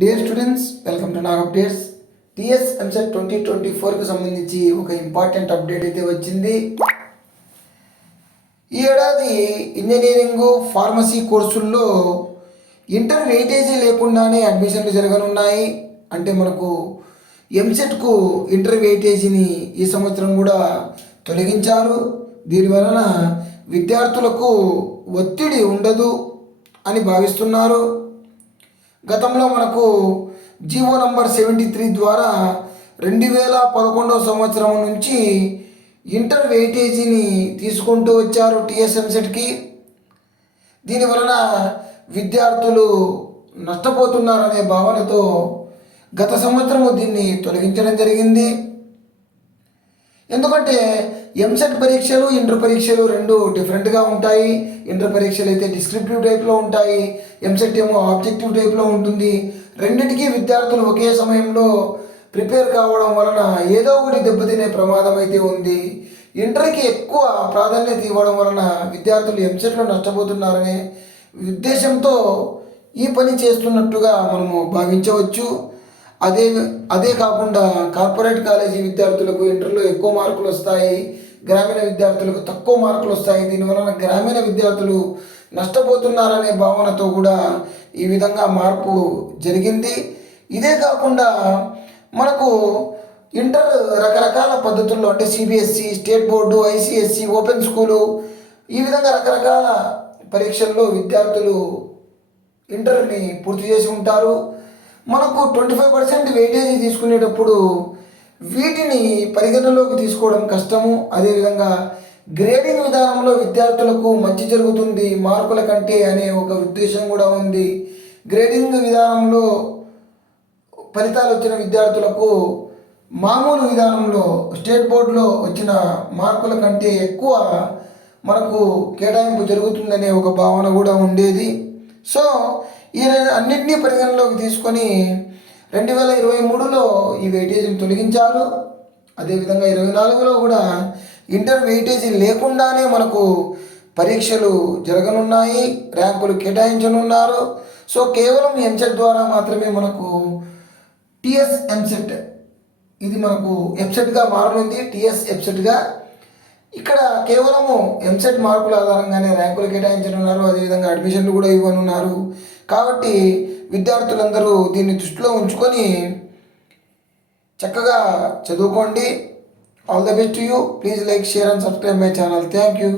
Dear students, welcome to Nag updates. TS EAMCET 2024కి సంబంధించి ఒక ఇంపార్టెంట్ అప్డేట్ అయితే వచ్చింది. ఈ ఏడాది ఇంజనీరింగ్ ఫార్మసీ కోర్సుల్లో ఇంటర్ వెయిటేజీ లేకుండానే అడ్మిషన్లు జరగనున్నాయి. అంటే మనకు ఎంసెట్కు ఇంటర్ వెయిటేజీని ఈ సంవత్సరం కూడా తొలగించారు. దీనివలన విద్యార్థులకు ఒత్తిడి ఉండదు అని భావిస్తున్నారు. గతంలో మనకు జీవో నంబర్ 73 ద్వారా 2011 సంవత్సరం నుంచి ఇంటర్ వెయిటేజీని తీసుకుంటూ వచ్చారు టీఎస్ఎంసెట్కి. దీనివలన విద్యార్థులు నష్టపోతున్నారనే భావనతో గత సంవత్సరము దీన్ని తొలగించడం జరిగింది. ఎందుకంటే ఎంసెట్ పరీక్షలు ఇంటర్ పరీక్షలు రెండు డిఫరెంట్గా ఉంటాయి. ఇంటర్ పరీక్షలు అయితే డిస్క్రిప్టివ్ టైప్లో ఉంటాయి, ఎంసెట్ ఏమో ఆబ్జెక్టివ్ టైప్లో ఉంటుంది. రెండింటికి విద్యార్థులు ఒకే సమయంలో ప్రిపేర్ కావడం వలన ఏదో ఒకటి దెబ్బతినే ప్రమాదం అయితే ఉంది. ఇంటర్కి ఎక్కువ ప్రాధాన్యత ఇవ్వడం వలన విద్యార్థులు ఎంసెట్లో నష్టపోతున్నారనే ఉద్దేశంతో ఈ పని చేస్తున్నట్టుగా మనము భావించవచ్చు. అదే కాకుండా కార్పొరేట్ కాలేజీ విద్యార్థులకు ఇంటర్లో ఎక్కువ మార్కులు వస్తాయి, గ్రామీణ విద్యార్థులకు తక్కువ మార్కులు వస్తాయి. దీనివలన గ్రామీణ విద్యార్థులు నష్టపోతున్నారనే భావనతో కూడా ఈ విధంగా మార్పు జరిగింది. ఇదే కాకుండా మనకు ఇంటర్ రకరకాల పద్ధతుల్లో అంటే CBSE, state board, ICSC, open school ఈ విధంగా రకరకాల పరీక్షల్లో విద్యార్థులు ఇంటర్ని పూర్తి చేసి ఉంటారు. మనకు 25% వెయిటేజీ తీసుకునేటప్పుడు వీటిని పరిగణలోకి తీసుకోవడం కష్టము. అదేవిధంగా గ్రేడింగ్ విధానంలో విద్యార్థులకు మంచి జరుగుతుంది మార్కుల కంటే అనే ఒక ఉద్దేశం కూడా ఉంది. గ్రేడింగ్ విధానంలో ఫలితాలు వచ్చిన విద్యార్థులకు మామూలు విధానంలో స్టేట్ బోర్డులో వచ్చిన మార్కుల కంటే ఎక్కువ మనకు కేటాయింపు జరుగుతుందనే ఒక భావన కూడా ఉండేది. సో ఈ అన్నింటినీ పరిగణలోకి తీసుకొని 2023లో ఈ వెయిటేజీని తొలగించారు. అదేవిధంగా 24లో కూడా ఇంటర్ వెయిటేజీ లేకుండానే మనకు పరీక్షలు జరగనున్నాయి, ర్యాంకులు కేటాయించనున్నారు. సో కేవలం ఎంసెట్ ద్వారా మాత్రమే మనకు టీఎస్ ఎంసెట్ ఇది మనకు ఎఫ్సెట్గా మారనుంది. టీఎస్ ఎఫ్సెట్గా ఇక్కడ కేవలము ఎంసెట్ మార్కుల ఆధారంగానే ర్యాంకులు కేటాయించనున్నారు, అదేవిధంగా అడ్మిషన్లు కూడా ఇవ్వనున్నారు. కాబట్టి విద్యార్థులందరూ దీన్ని దృష్టిలో ఉంచుకొని చక్కగా చదువుకోండి. All the best to you. Please like, share and subscribe my channel. Thank you.